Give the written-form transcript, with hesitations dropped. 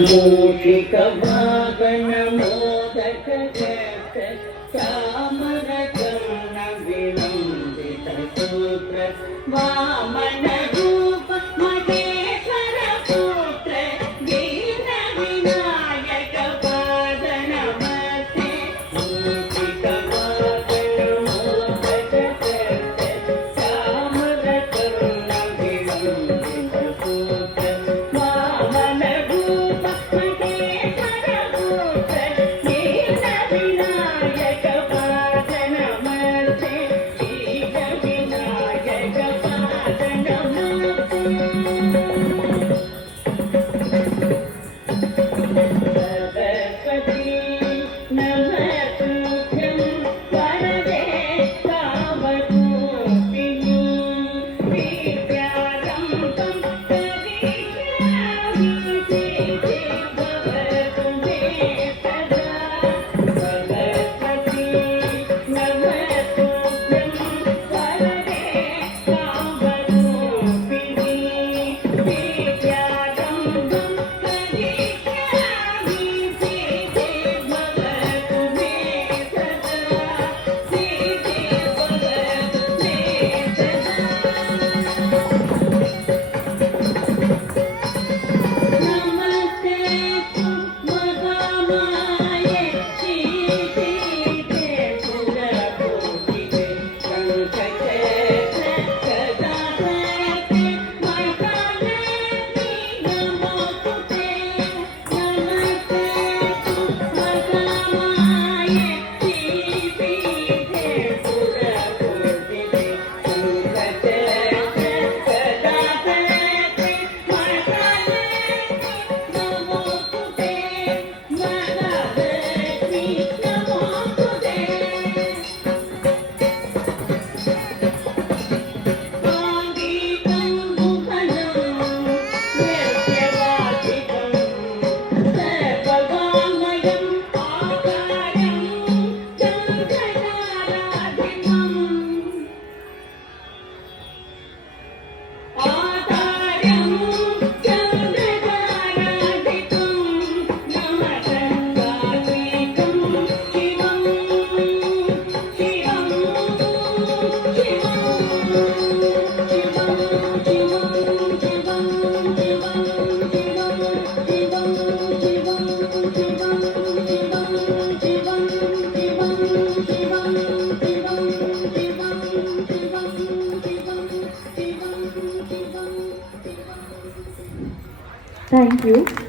ಮೂಷಿಕ ವಾಹನ ಮೋದಕ ಚಾಮರ ಕರ್ಣ ವಿಲಂಬಿತ ಸೂತ್ರ ವಾಮನ ರೂಪ ಮಹೇಶ್ವರ ಪುತ್ರ ದೀನ ವಿನಾಯಕ ಪಾದ ನಮಸ್ತೆ ಮೂಷಿಕ ವಾಹನ ಮೋದಕ ಚಾಮರ ಕರ್ಣ ವಿಲಂಬಿತ ಸೂತ್ರ ವಾಮನ ರೂಪ ಮಹೇಶ್ವರ ಪುತ್ರ ದೀನ ವಿನಾಯಕ ಪಾದ ನಮಸ್ತೆ ದೀನ ವಿನಾಯಕ ಪಾದ ನಮಸ್ತೆ सरस्वती नमस्तुभ्यं वरदे कामरूपिणी विद्यारम्भं करिष्यामि सिद्धि भवतु मे सदा सरस्वती नमस्तुभ्यं वरदे कामरूपिणी विद्यारम्भं करिष्यामि सिद्धि भवतु मे सदा सिद्धि भवतु मे सदा नमस्ते महामाये श्रीपीठे सुरपूजिते शङ्खचक्र गदाधरे महालक्ष्मी नमोस्तुते नमस्ते महामाये श्रीपीठे सुरपूजिते शङ्खचक्र गदाधरे महालक्ष्मी नमोस्तुते महालक्ष्मी नमोस्तुते साङ्गीतं मुखनं नृत्यवाचिकं सर्वगामयम् आकारं चन्द्रताराधिपम् आकारं चन्द्रताराधिपं नमस्कारिकं शिवं शिवं Thank you.